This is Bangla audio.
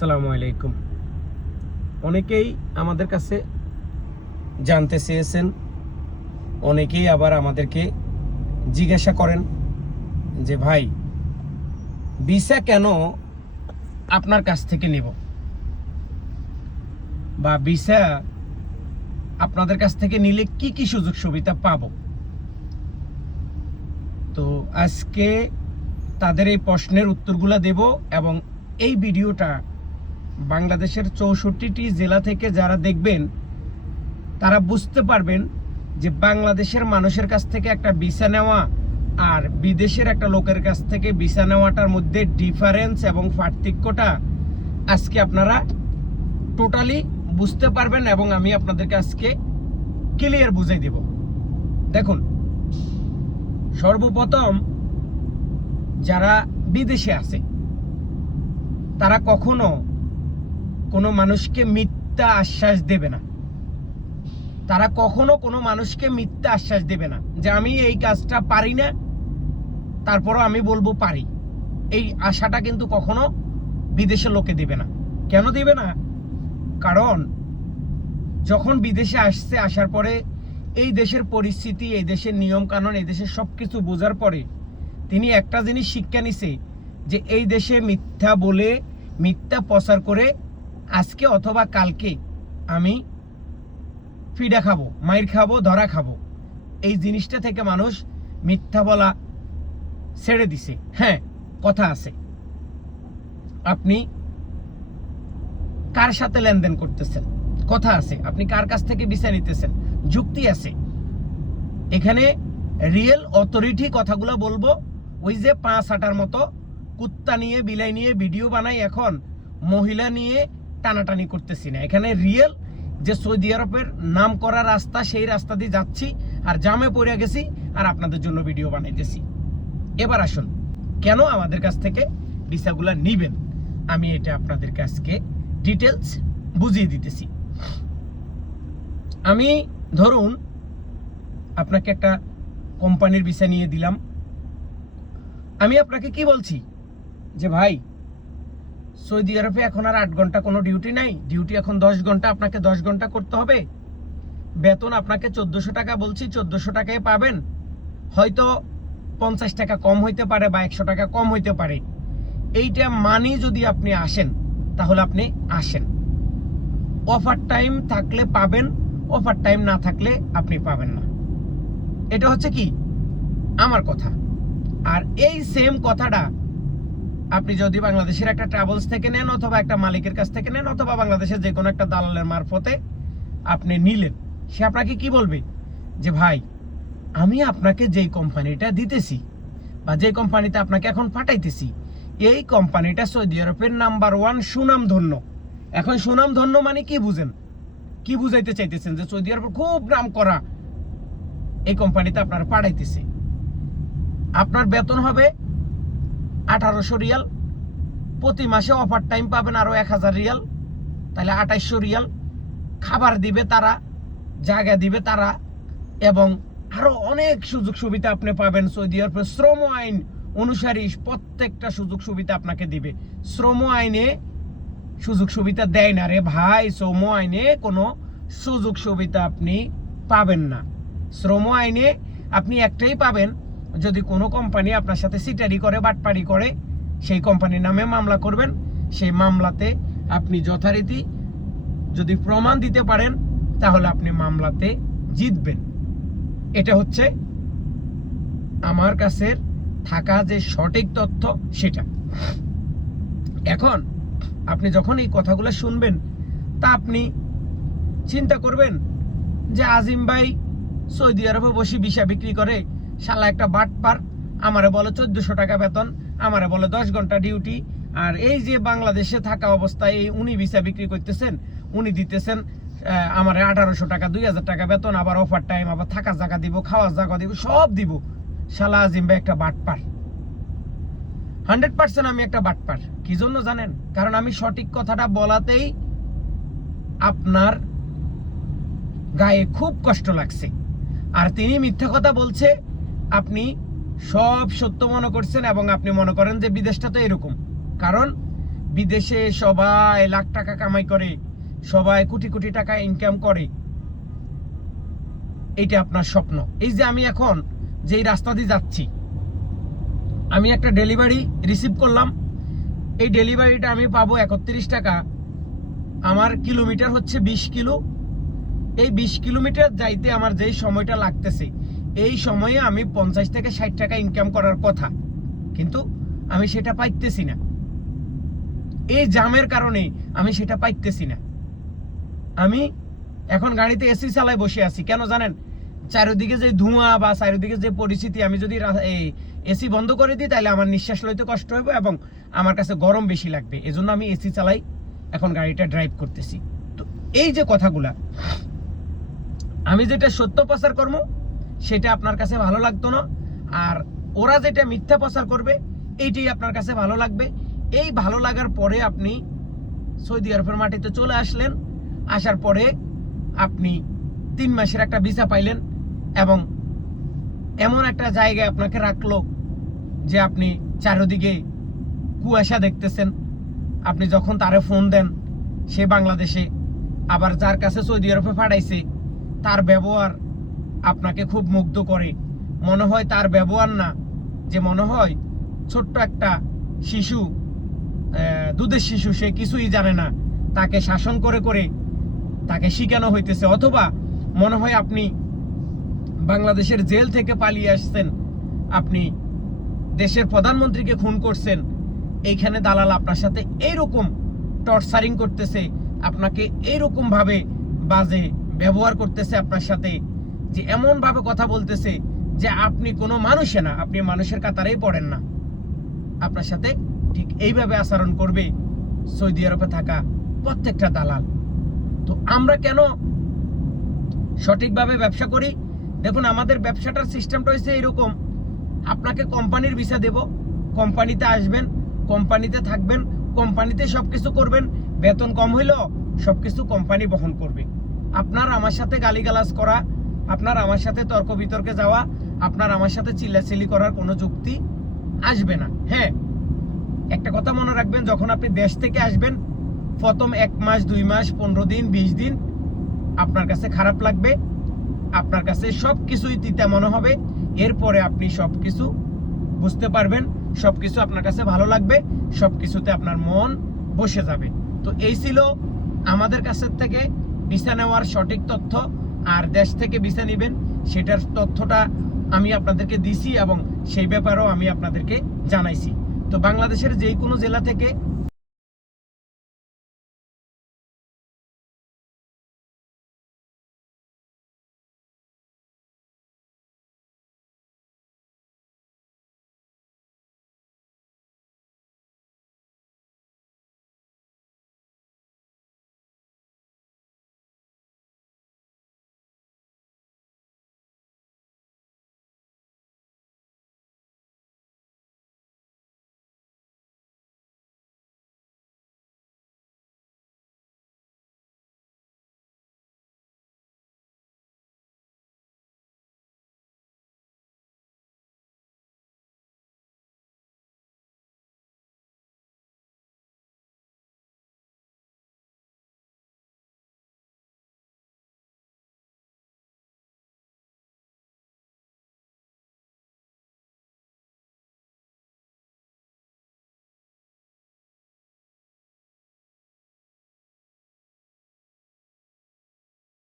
আসসালামু আলাইকুম। অনেকেই আমাদের কাছে জানতে চেয়েছেন, অনেকেই আবার আমাদেরকে জিজ্ঞাসা করেন যে, ভাই, ভিসা কেন আপনার কাছ থেকে নেব? বা ভিসা আপনাদের কাছ থেকে নিলে কি কি সুযোগ সুবিধা পাবো? তো আজকে তাদের এই প্রশ্নের উত্তরগুলো দেব এবং এই ভিডিওটা বাংলাদেশের চৌষট্টিটি জেলা থেকে যারা দেখবেন, তারা বুঝতে পারবেন যে বাংলাদেশের মানুষের কাছ থেকে একটা ভিসা নেওয়া আর বিদেশের একটা লোকের কাছ থেকে ভিসা নেওয়াটার মধ্যে ডিফারেন্স এবং পার্থক্যটা আজকে আপনারা টোটালি বুঝতে পারবেন এবং আমি আপনাদেরকে আজকে ক্লিয়ার বুঝাই দেব। দেখুন, সর্বপ্রথম যারা বিদেশে আছে, তারা কখনো কোনো মানুষকে মিথ্যা আশ্বাস দেবে না। তারা কখনো কোনো মানুষকে মিথ্যা আশ্বাস দেবে না যে আমি এই কাজটা পারি না, তারপরও আমি বলব পারি। এই আশাটা কিন্তু কখনো বিদেশের লোকে দেবে না। কেন দেবে না? কারণ যখন বিদেশে আসছে, আসার পরে এই দেশের পরিস্থিতি, এই দেশের নিয়ম কানুন এই দেশের সব কিছু বোঝার পরে তিনি একটা জিনিস শিক্ষা নিছে যে এই দেশে মিথ্যা বলে, মিথ্যা প্রচার করে আজকে অথবা কালকে আমি ফিডা খাব, মাইর খাব, ধরা খাব। এই জিনিসটা থেকে মানুষ মিথ্যা বলা ছেড়ে দিছে। হ্যাঁ কথা আছে। আপনি কার সাথে লেনদেন করতেছেন? কথা আছে। আপনি কার কাছ থেকে বিচার নিতেছেন? যুক্তি আছে। এখানে রিয়েল অথরিটি কথাগুলো বলব। ওই যে পাঁচ আটার মতো, কুত্তা নিয়ে, বিলাই নিয়ে ভিডিও বানাই এখন, মহিলা নিয়ে টানাটানি করতেছি না। এখানে রিয়েল যে সৌদি আরবের নাম করা রাস্তা, সেই রাস্তা দিয়ে যাচ্ছি আর জামে পড়ে গেছি আর আপনাদের জন্য ভিডিও বানাইতেছি। এবার আসুন, কেন আমাদের কাছ থেকে ভিসাগুলা নিবেন? আমি এটা আপনাদের কাছকে ডিটেলস বুঝিয়ে দিতেছি। আমি ধরুন আপনাকে একটা কোম্পানির ভিসা নিয়ে দিলাম। আমি আপনাকে কি বলছি? যে ভাই সৌদি আরবে এখন আর আট ঘণ্টা কোনো ডিউটি নাই। ডিউটি এখন দশ ঘণ্টা, আপনাকে দশ ঘণ্টা করতে হবে। বেতন আপনাকে চোদ্দোশো টাকা বলছি, চোদ্দোশো টাকায় পাবেন। হয়তো পঞ্চাশ টাকা কম হইতে পারে বা একশো টাকা কম হইতে পারে। এইটা মানি যদি আপনি আসেন, তাহলে আপনি আসেন। অফার টাইম থাকলে পাবেন অফার টাইম না থাকলে আপনি পাবেন না। এটা হচ্ছে কি? আমার কথা। আর এই সেম কথাটা আপনি যদি বাংলাদেশের একটা ট্রাভেলস থেকে নেন অথবা একটা মালিকের কাছ থেকে নেন অথবা বাংলাদেশের যে কোনো একটা দালালের মারফতে আপনি নিলেন, সে আপনাকে কি বলবে? যে, ভাই, আমি আপনাকে যেই কোম্পানিটা দিতেছি বা যে কোম্পানিতে আপনাকে এখন পাঠাইতেছি, এই কোম্পানিটা সৌদি আরবের নাম্বার ওয়ান সুনাম ধন্য এখন সুনাম ধন্য মানে কি বুঝেন? কি বুঝাইতে চাইতেছেন যে, সৌদি আরবের খুব নাম করা এই কোম্পানিতে আপনার পাঠাইতেছে। আপনার বেতন হবে আঠারোশো রিয়াল। প্রতি মাসে অফার টাইম পাবেন আরও এক হাজার রিয়াল। তাহলে আঠাইশশো রিয়াল। খাবার দিবে তারা, জায়গা দিবে তারা, এবং আরও অনেক সুযোগ সুবিধা আপনি পাবেন সৌদি আরবের। শ্রম আইন অনুসারী প্রত্যেকটা সুযোগ সুবিধা আপনাকে দিবে। শ্রম আইনে সুযোগ সুবিধা দেয় না রে ভাই। শ্রম আইনে কোনো সুযোগ সুবিধা আপনি পাবেন না। শ্রম আইনে আপনি একটাই পাবেন যদি কোনো কোম্পানি আপনার সাথে সিটারি করে বাটপারি করে, সেই কোম্পানির নামে মামলা করবেন। সেই মামলাতে আপনি যথারীতি যদি প্রমাণ দিতে পারেন, তাহলে আপনি মামলাতে জিতবেন। এটা হচ্ছে আমার কাছে থাকা যে সঠিক তথ্য, সেটা। এখন আপনি যখন এই কথাগুলো শুনবেন, তা আপনি চিন্তা করবেন যে আজিম ভাই সৌদি আরবে বসে বিষা বিক্রি করে শালা একটা বাট পার, আমারে বলে চোদ্দশো টাকা বেতন, আমারে বলে দশ ঘণ্টা ডিউটি, আর এই যে বাংলাদেশে থাকা অবস্থায় এই উনি ভিসা বিক্রি করতেছেন, উনি দিতেছেন আমার আঠারোশো টাকা, দুই হাজার টাকা বেতন, আবার অফার টাইম আবার থাকার জায়গা দিব, খাওয়ার জায়গা দিব, সব দিব। শালা আজিম ভাই একটা বাটপার হান্ড্রেড পার্সেন্ট আমি একটা বাটপার কি জন্য জানেন? কারণ আমি সঠিক কথাটা বলাতেই আপনার গায়ে খুব কষ্ট লাগছে। আর তিনি মিথ্যা কথা বলছে আপনি সব সত্য মনে করছেন এবং আপনি মনে করেন যে বিদেশটা তো এরকম। কারণ বিদেশে সবাই লাখ টাকা কামাই করে, সবাই কোটি কোটি টাকা ইনকাম করে। এটা আপনার স্বপ্ন। এই যে আমি এখন যেই রাস্তা দিয়ে যাচ্ছি, আমি একটা ডেলিভারি রিসিভ করলাম। এই ডেলিভারিটা আমি পাবো একত্রিশ টাকা। আমার কিলোমিটার হচ্ছে বিশ কিলো। এই বিশ কিলোমিটার যাইতে আমার যেই সময়টা লাগতেছে এই সময়ে আমি পঞ্চাশ থেকে ষাট টাকা ইনকাম করার কথা, কিন্তু আমি সেটা পাইতেছি না। এই জামের কারণে আমি সেটা পাইতেছি না। আমি এখন গাড়িতে এসি চালায় বসে আছি, কেন জানেন? চারিদিকে যে ধোঁয়া বা চারিদিকে যে পরিস্থিতি, আমি যদি এই এসি বন্ধ করে দিই, তাহলে আমার নিঃশ্বাস লইতে কষ্ট হবে এবং আমার কাছে গরম বেশি লাগবে। এজন্য আমি এসি চালাই এখন গাড়িটা ড্রাইভ করতেছি। তো এই যে কথাগুলা, আমি যেটা সত্য প্রচার করব সেটা আপনার কাছে ভালো লাগতো না। আর ওরা যেটা মিথ্যা প্রচার করবে, এইটাই আপনার কাছে ভালো লাগবে। এই ভালো লাগার পরে আপনি সৌদি আরবের মাটিতে চলে আসলেন। আসার পরে আপনি তিন মাসের একটা ভিসা পাইলেন এবং এমন একটা জায়গায় আপনাকে রাখল যে আপনি চারিদিকে কুয়াশা দেখতেছেন। আপনি যখন তারে ফোন দেন, সে বাংলাদেশে আবার যার কাছে সৌদি আরবে পাঠাইছে, তার ব্যবহার আপনাকে খুব মুগ্ধ করে। মনে হয় তার ব্যবহার না, যে মনে হয় ছোট্ট একটা শিশু দুধের শিশু, সে কিছুই জানে না। তাকে শাসন করে করে তাকে শিখানো হইতেছে। অথবা মনে হয় আপনি বাংলাদেশের জেল থেকে পালিয়ে আসছেন, আপনি দেশের প্রধানমন্ত্রীকে খুন করছেন, এইখানে দালাল আপনার সাথে এইরকম টর্চারিং করতেছে, আপনাকে এইরকমভাবে বাজে ব্যবহার করতেছে আপনার সাথে যে এমন ভাবে কথা বলতেছে যে আপনি কোনো মানুষে না, আপনি মানুষের কাতারেই পড়েন না। আপনার সাথে ঠিক এইভাবে আচরণ করবে সৌদি আরবে থাকা প্রত্যেকটা দালাল। তো আমরা কেন সঠিকভাবে ব্যবসা করি? দেখুন, আমাদের ব্যবসাটার সিস্টেমটা হয়েছে এরকম। আপনাকে কোম্পানির ভিসা দেব, কোম্পানিতে আসবেন, কোম্পানিতে থাকবেন, কোম্পানিতে সব কিছু করবেন, বেতন কম হইলেও সব কিছু কোম্পানি বহন করবে। আপনার আমার সাথে গালিগালাজ করা আপনার আমার সাথে তর্ক বিতর্কে যাওয়া, আপনার আমার সাথে চিল্লাচিল্লি করার কোনো যুক্তি আসবে না। হ্যাঁ একটা কথা মনে রাখবেন, যখন আপনি দেশ থেকে আসবেন, প্রথম এক মাস, দুই মাস, পনেরো দিন, বিশ দিন, আপনার কাছে খারাপ লাগবে, আপনার কাছে সব কিছুই তিতা মনে হবে, এরপরে আপনি সব কিছু বুঝতে পারবেন সব কিছু আপনার কাছে ভালো লাগবে সব কিছুতে আপনার মন বসে যাবে। তো এই ছিল আমাদের কাছের থেকে ভিসা নেওয়ার সঠিক তথ্য। আর দেশ থেকে ভিসা নেবেন, সেটার তথ্যটা আমি আপনাদেরকে দিছি এবং সেই ব্যাপারেও আমি আপনাদেরকে জানাইছি। তো বাংলাদেশের যে কোনো জেলা থেকে